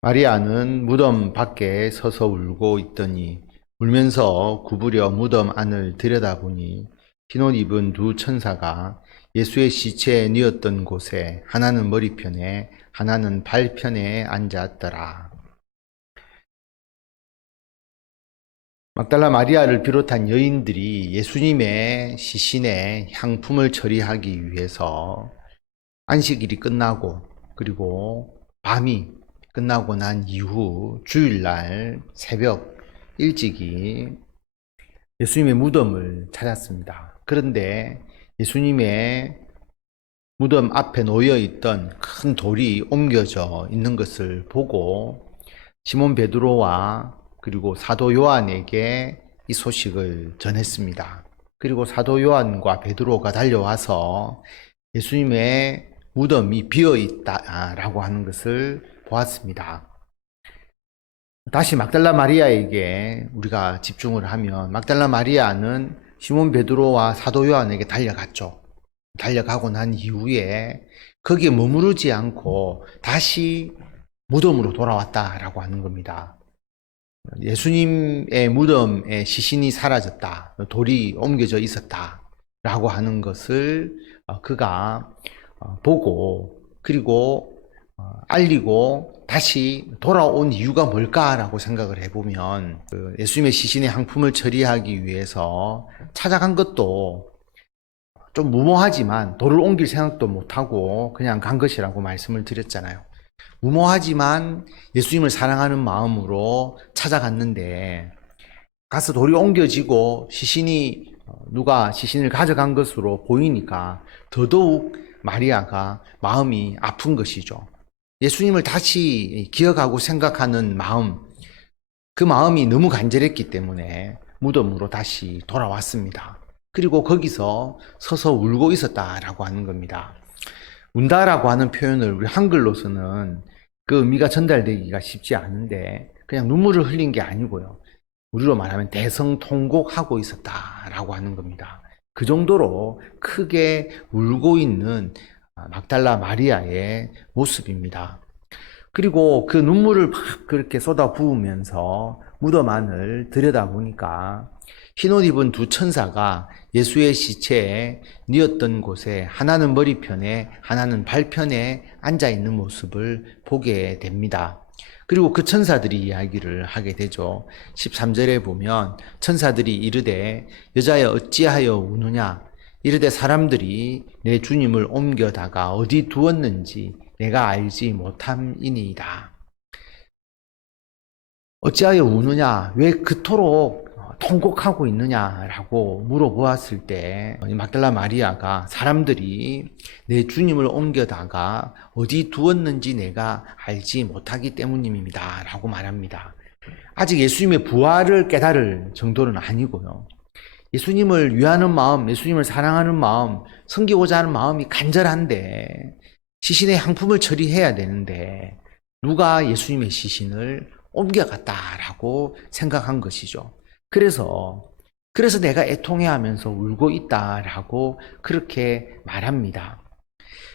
마리아는 무덤 밖에 서서 울고 있더니 울면서 구부려 무덤 안을 들여다보니 흰옷 입은 두 천사가 예수의 시체에 뉘었던 곳에 하나는 머리편에 하나는 발편에 앉았더라. 막달라 마리아를 비롯한 여인들이 예수님의 시신에 향품을 처리하기 위해서 안식일이 끝나고 그리고 밤이 끝나고 난 이후 주일날 새벽 일찍이 예수님의 무덤을 찾았습니다. 그런데 예수님의 무덤 앞에 놓여 있던 큰 돌이 옮겨져 있는 것을 보고 시몬 베드로와 그리고 사도 요한에게 이 소식을 전했습니다. 그리고 사도 요한과 베드로가 달려와서 예수님의 무덤이 비어 있다라고 하는 것을 보았습니다. 다시 막달라 마리아에게 우리가 집중을 하면 막달라 마리아는 시몬 베드로와 사도 요한에게 달려갔죠. 달려가고 난 이후에 거기에 머무르지 않고 다시 무덤으로 돌아왔다라고 하는 겁니다. 예수님의 무덤에 시신이 사라졌다, 돌이 옮겨져 있었다라고 하는 것을 그가 보고 그리고 알리고 다시 돌아온 이유가 뭘까라고 생각을 해보면 예수님의 시신의 향품을 처리하기 위해서 찾아간 것도 좀 무모하지만 돌을 옮길 생각도 못하고 그냥 간 것이라고 말씀을 드렸잖아요. 무모하지만 예수님을 사랑하는 마음으로 찾아갔는데 가서 돌이 옮겨지고 시신이 누가 시신을 가져간 것으로 보이니까 더더욱 마리아가 마음이 아픈 것이죠. 예수님을 다시 기억하고 생각하는 마음, 그 마음이 너무 간절했기 때문에 무덤으로 다시 돌아왔습니다. 그리고 거기서 서서 울고 있었다라고 하는 겁니다. 운다라고 하는 표현을 우리 한글로서는 그 의미가 전달되기가 쉽지 않은데 그냥 눈물을 흘린 게 아니고요. 우리로 말하면 대성통곡하고 있었다라고 하는 겁니다. 그 정도로 크게 울고 있는 막달라 마리아의 모습입니다. 그리고 그 눈물을 막 그렇게 쏟아 부으면서 무덤 안을 들여다보니까 흰옷 입은 두 천사가 예수의 시체에 뉘었던 곳에 하나는 머리편에 하나는 발편에 앉아있는 모습을 보게 됩니다. 그리고 그 천사들이 이야기를 하게 되죠. 13절에 보면 천사들이 이르되 여자여 어찌하여 우느냐 이르되 사람들이 내 주님을 옮겨다가 어디 두었는지 내가 알지 못함이니이다. 어찌하여 우느냐? 왜 그토록 통곡하고 있느냐라고 물어보았을 때 막달라 마리아가 사람들이 내 주님을 옮겨다가 어디 두었는지 내가 알지 못하기 때문입니다 라고 말합니다. 아직 예수님의 부활을 깨달을 정도는 아니고요. 예수님을 위하는 마음, 예수님을 사랑하는 마음, 섬기고자 하는 마음이 간절한데 시신의 향품을 처리해야 되는데 누가 예수님의 시신을 옮겨갔다라고 생각한 것이죠. 그래서 내가 애통해하면서 울고 있다라고 그렇게 말합니다.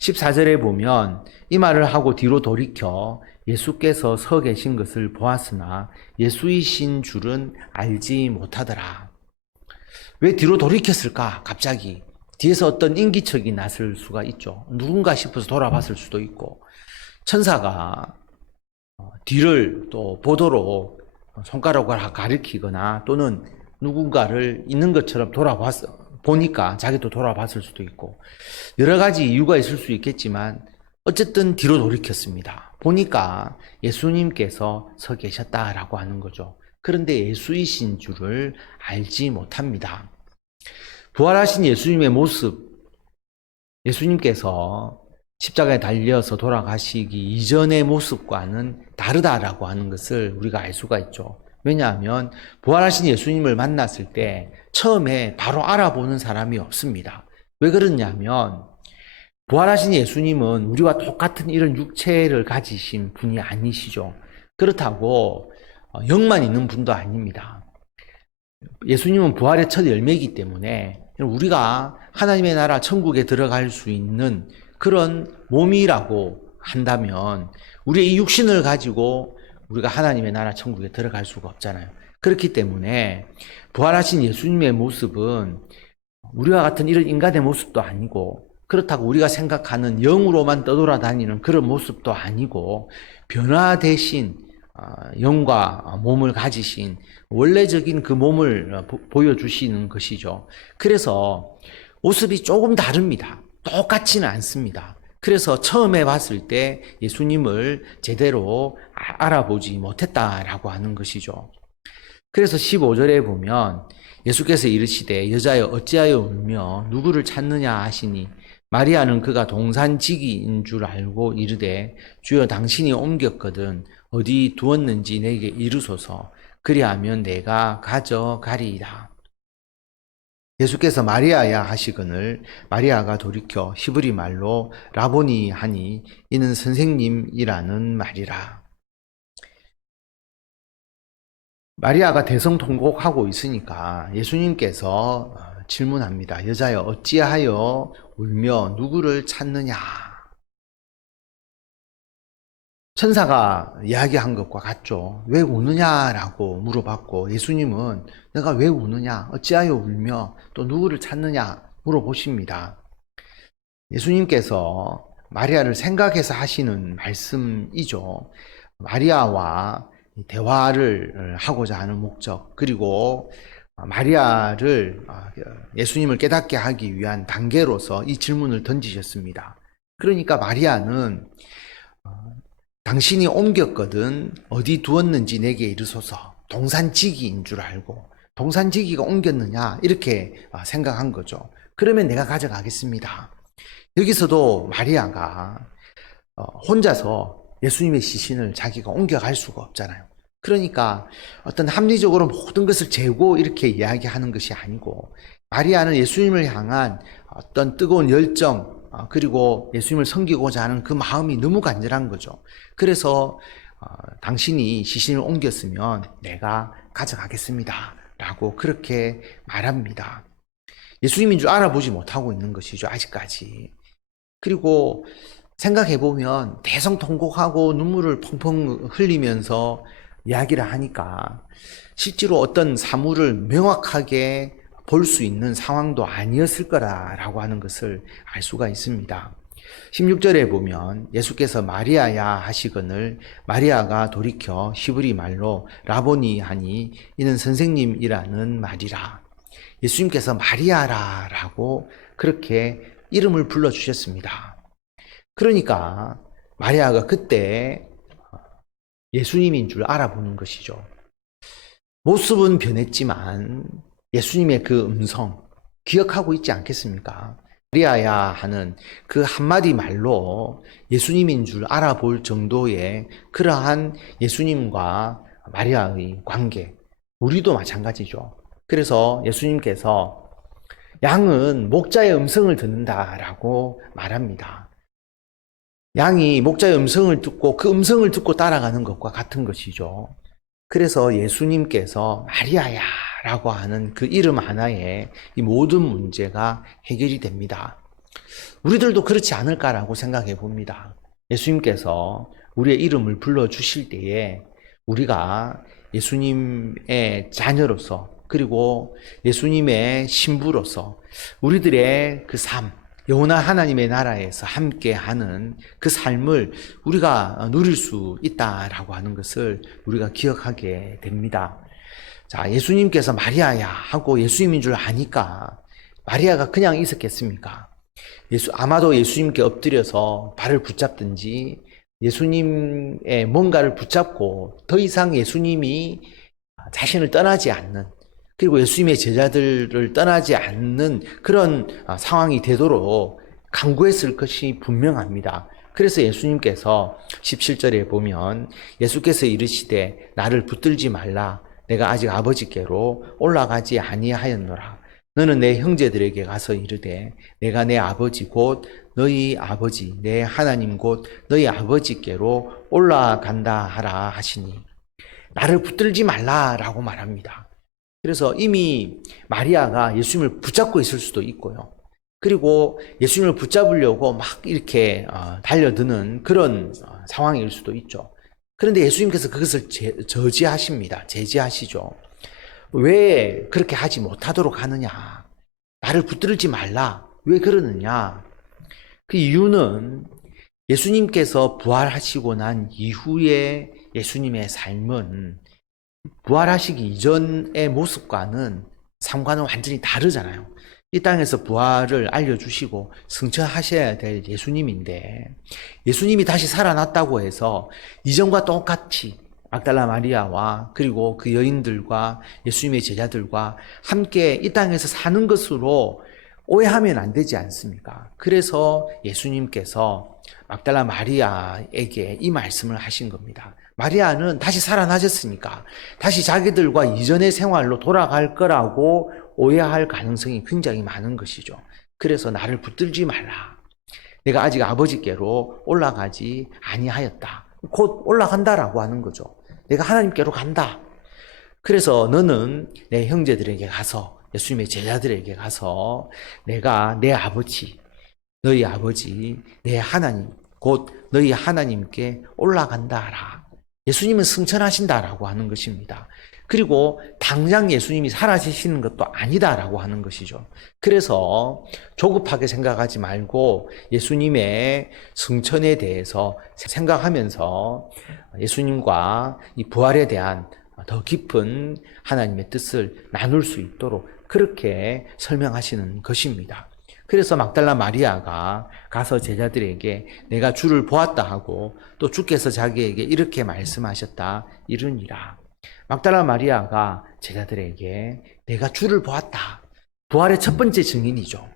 14절에 보면 이 말을 하고 뒤로 돌이켜 예수께서 서 계신 것을 보았으나 예수이신 줄은 알지 못하더라. 왜 뒤로 돌이켰을까? 갑자기 뒤에서 어떤 인기척이 났을 수가 있죠. 누군가 싶어서 돌아봤을 수도 있고 천사가 뒤를 또 보도록 손가락으로 가리키거나 또는 누군가를 있는 것처럼 보니까 자기도 돌아봤을 수도 있고 여러 가지 이유가 있을 수 있겠지만 어쨌든 뒤로 돌이켰습니다. 보니까 예수님께서 서 계셨다라고 하는 거죠. 그런데 예수이신 줄을 알지 못합니다. 부활하신 예수님의 모습, 예수님께서 십자가에 달려서 돌아가시기 이전의 모습과는 다르다라고 하는 것을 우리가 알 수가 있죠. 왜냐하면 부활하신 예수님을 만났을 때 처음에 바로 알아보는 사람이 없습니다. 왜 그러냐면 부활하신 예수님은 우리와 똑같은 이런 육체를 가지신 분이 아니시죠. 그렇다고 영만 있는 분도 아닙니다. 예수님은 부활의 첫 열매이기 때문에 우리가 하나님의 나라 천국에 들어갈 수 있는 그런 몸이라고 한다면 우리의 이 육신을 가지고 우리가 하나님의 나라 천국에 들어갈 수가 없잖아요. 그렇기 때문에 부활하신 예수님의 모습은 우리와 같은 이런 인간의 모습도 아니고, 그렇다고 우리가 생각하는 영으로만 떠돌아다니는 그런 모습도 아니고, 변화되신 영과 몸을 가지신 원래적인 그 몸을 보여주시는 것이죠. 그래서 모습이 조금 다릅니다. 똑같지는 않습니다. 그래서 처음에 봤을 때 예수님을 제대로 알아보지 못했다라고 하는 것이죠. 그래서 15절에 보면 예수께서 이르시되 여자여 어찌하여 울며 누구를 찾느냐 하시니 마리아는 그가 동산지기인 줄 알고 이르되 주여 당신이 옮겼거든 어디 두었는지 내게 이르소서 그리하면 내가 가져가리이다. 예수께서 마리아야 하시거늘 마리아가 돌이켜 히브리 말로 라보니 하니 이는 선생님이라는 말이라. 마리아가 대성통곡하고 있으니까 예수님께서 질문합니다. 여자여 어찌하여 울며 누구를 찾느냐? 천사가 이야기한 것과 같죠. 왜 우느냐라고 물어봤고 예수님은 내가 왜 우느냐? 어찌하여 울며 또 누구를 찾느냐? 물어보십니다. 예수님께서 마리아를 생각해서 하시는 말씀이죠. 마리아와 대화를 하고자 하는 목적, 그리고 마리아를 예수님을 깨닫게 하기 위한 단계로서 이 질문을 던지셨습니다. 그러니까 마리아는 당신이 옮겼거든 어디 두었는지 내게 이르소서, 동산지기인 줄 알고 동산지기가 옮겼느냐 이렇게 생각한 거죠. 그러면 내가 가져가겠습니다. 여기서도 마리아가 혼자서 예수님의 시신을 자기가 옮겨갈 수가 없잖아요. 그러니까 어떤 합리적으로 모든 것을 재고 이렇게 이야기하는 것이 아니고 마리아는 예수님을 향한 어떤 뜨거운 열정 그리고 예수님을 섬기고자 하는 그 마음이 너무 간절한 거죠. 그래서 당신이 시신을 옮겼으면 내가 가져가겠습니다 라고 그렇게 말합니다. 예수님인 줄 알아보지 못하고 있는 것이죠, 아직까지. 그리고 생각해보면 대성통곡하고 눈물을 펑펑 흘리면서 이야기를 하니까 실제로 어떤 사물을 명확하게 볼 수 있는 상황도 아니었을 거라고 하는 것을 알 수가 있습니다. 16절에 보면 예수께서 마리아야 하시거늘 마리아가 돌이켜 히브리 말로 라보니 하니 이는 선생님이라는 말이라. 예수님께서 마리아라라고 그렇게 이름을 불러주셨습니다. 그러니까 마리아가 그때 예수님인 줄 알아보는 것이죠. 모습은 변했지만 예수님의 그 음성 기억하고 있지 않겠습니까? 마리아야 하는 그 한마디 말로 예수님인 줄 알아볼 정도의 그러한 예수님과 마리아의 관계, 우리도 마찬가지죠. 그래서 예수님께서 양은 목자의 음성을 듣는다라고 말합니다. 양이 목자의 음성을 듣고 그 음성을 듣고 따라가는 것과 같은 것이죠. 그래서 예수님께서 마리아야 라고 하는 그 이름 하나에 이 모든 문제가 해결이 됩니다. 우리들도 그렇지 않을까라고 생각해 봅니다. 예수님께서 우리의 이름을 불러주실 때에 우리가 예수님의 자녀로서 그리고 예수님의 신부로서 우리들의 그 삶, 영원한 하나님의 나라에서 함께하는 그 삶을 우리가 누릴 수 있다라고 하는 것을 우리가 기억하게 됩니다. 자, 예수님께서 마리아야 하고 예수님인 줄 아니까 마리아가 그냥 있었겠습니까? 아마도 예수님께 엎드려서 발을 붙잡든지 예수님의 뭔가를 붙잡고 더 이상 예수님이 자신을 떠나지 않는, 그리고 예수님의 제자들을 떠나지 않는 그런 상황이 되도록 간구했을 것이 분명합니다. 그래서 예수님께서 17절에 보면 예수께서 이르시되 나를 붙들지 말라 내가 아직 아버지께로 올라가지 아니하였노라. 너는 내 형제들에게 가서 이르되 내가 내 아버지 곧 너희 아버지 내 하나님 곧 너희 아버지께로 올라간다 하라 하시니, 나를 붙들지 말라라고 말합니다. 그래서 이미 마리아가 예수님을 붙잡고 있을 수도 있고요. 그리고 예수님을 붙잡으려고 막 이렇게 달려드는 그런 상황일 수도 있죠. 그런데 예수님께서 그것을 저지하십니다. 제지하시죠. 왜 그렇게 하지 못하도록 하느냐? 나를 붙들지 말라. 왜 그러느냐? 그 이유는 예수님께서 부활하시고 난 이후에 예수님의 삶은 부활하시기 이전의 모습과는 상관은 완전히 다르잖아요. 이 땅에서 부활을 알려주시고 승천하셔야 될 예수님인데, 예수님이 다시 살아났다고 해서 이전과 똑같이 막달라 마리아와 그리고 그 여인들과 예수님의 제자들과 함께 이 땅에서 사는 것으로 오해하면 안 되지 않습니까? 그래서 예수님께서 막달라 마리아에게 이 말씀을 하신 겁니다. 마리아는 다시 살아나셨으니까 다시 자기들과 이전의 생활로 돌아갈 거라고 오해할 가능성이 굉장히 많은 것이죠. 그래서 나를 붙들지 말라. 내가 아직 아버지께로 올라가지 아니하였다. 곧 올라간다라고 하는 거죠. 내가 하나님께로 간다. 그래서 너는 내 형제들에게 가서, 예수님의 제자들에게 가서 내가 내 아버지, 너희 아버지, 내 하나님, 곧 너희 하나님께 올라간다라. 예수님은 승천하신다라고 하는 것입니다. 그리고 당장 예수님이 사라지시는 것도 아니다라고 하는 것이죠. 그래서 조급하게 생각하지 말고 예수님의 승천에 대해서 생각하면서 예수님과 이 부활에 대한 더 깊은 하나님의 뜻을 나눌 수 있도록 그렇게 설명하시는 것입니다. 그래서 막달라 마리아가 가서 제자들에게 내가 주를 보았다 하고 또 주께서 자기에게 이렇게 말씀하셨다 이르니라. 막달라 마리아가 제자들에게 내가 주를 보았다. 부활의 첫 번째 증인이죠.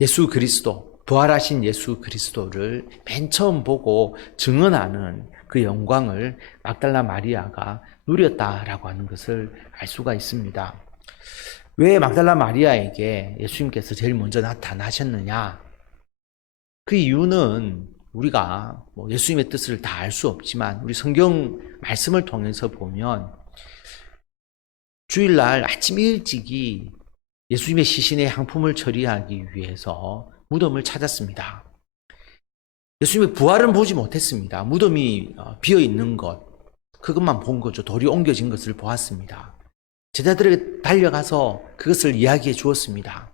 예수 그리스도, 부활하신 예수 그리스도를 맨 처음 보고 증언하는 그 영광을 막달라 마리아가 누렸다라고 하는 것을 알 수가 있습니다. 왜 막달라 마리아에게 예수님께서 제일 먼저 나타나셨느냐? 그 이유는 우리가 예수님의 뜻을 다 알 수 없지만 우리 성경 말씀을 통해서 보면 주일날 아침 일찍이 예수님의 시신의 향품을 처리하기 위해서 무덤을 찾았습니다. 예수님의 부활은 보지 못했습니다. 무덤이 비어 있는 것, 그것만 본 거죠. 돌이 옮겨진 것을 보았습니다. 제자들에게 달려가서 그것을 이야기해 주었습니다.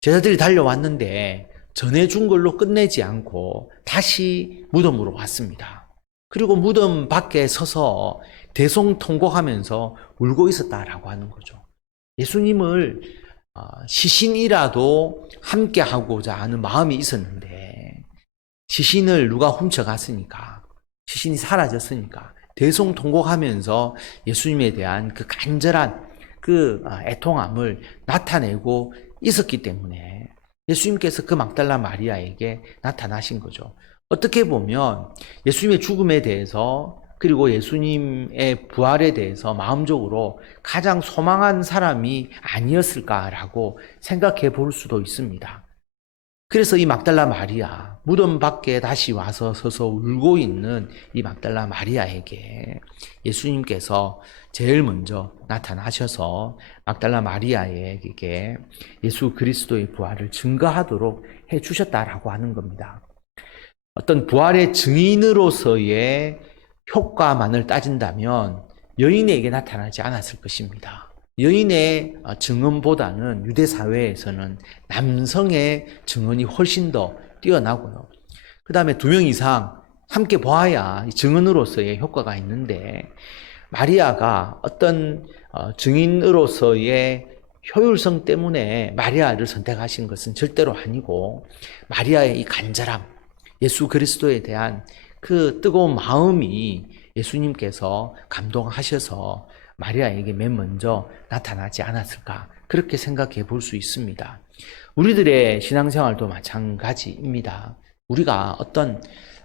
제자들이 달려왔는데 전해준 걸로 끝내지 않고 다시 무덤으로 왔습니다. 그리고 무덤 밖에 서서 대성통곡하면서 울고 있었다라고 하는 거죠. 예수님을 시신이라도 함께 하고자 하는 마음이 있었는데 시신을 누가 훔쳐갔으니까, 시신이 사라졌으니까 대성통곡하면서 예수님에 대한 그 간절한 그 애통함을 나타내고 있었기 때문에 예수님께서 그 막달라 마리아에게 나타나신 거죠. 어떻게 보면 예수님의 죽음에 대해서 그리고 예수님의 부활에 대해서 마음적으로 가장 소망한 사람이 아니었을까라고 생각해 볼 수도 있습니다. 그래서 이 막달라 마리아, 무덤 밖에 다시 와서 서서 울고 있는 이 막달라 마리아에게 예수님께서 제일 먼저 나타나셔서 막달라 마리아에게 예수 그리스도의 부활을 증거하도록 해 주셨다라고 하는 겁니다. 어떤 부활의 증인으로서의 효과만을 따진다면 여인에게 나타나지 않았을 것입니다. 여인의 증언보다는 유대 사회에서는 남성의 증언이 훨씬 더 뛰어나고요. 그 다음에 2명 이상 함께 보아야 증언으로서의 효과가 있는데 마리아가 어떤 증인으로서의 효율성 때문에 마리아를 선택하신 것은 절대로 아니고 마리아의 이 간절함, 예수 그리스도에 대한 그 뜨거운 마음이 예수님께서 감동하셔서 마리아에게 맨 먼저 나타나지 않았을까, 그렇게 생각해 볼 수 있습니다. 우리들의 신앙생활도 마찬가지입니다. 우리가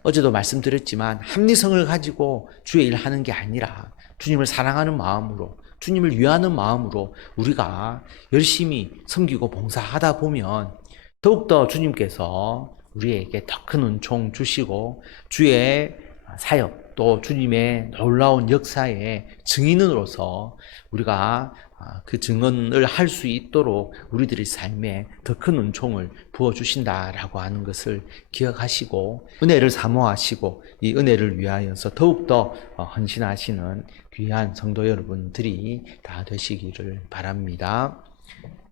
어제도 말씀드렸지만 합리성을 가지고 주의 일을 하는 게 아니라 주님을 사랑하는 마음으로, 주님을 위하는 마음으로 우리가 열심히 섬기고 봉사하다 보면 더욱더 주님께서 우리에게 더 큰 은총 주시고 주의 사역 또 주님의 놀라운 역사의 증인으로서 우리가 그 증언을 할 수 있도록 우리들의 삶에 더 큰 은총을 부어주신다라고 하는 것을 기억하시고 은혜를 사모하시고 이 은혜를 위하여서 더욱더 헌신하시는 귀한 성도 여러분들이 다 되시기를 바랍니다.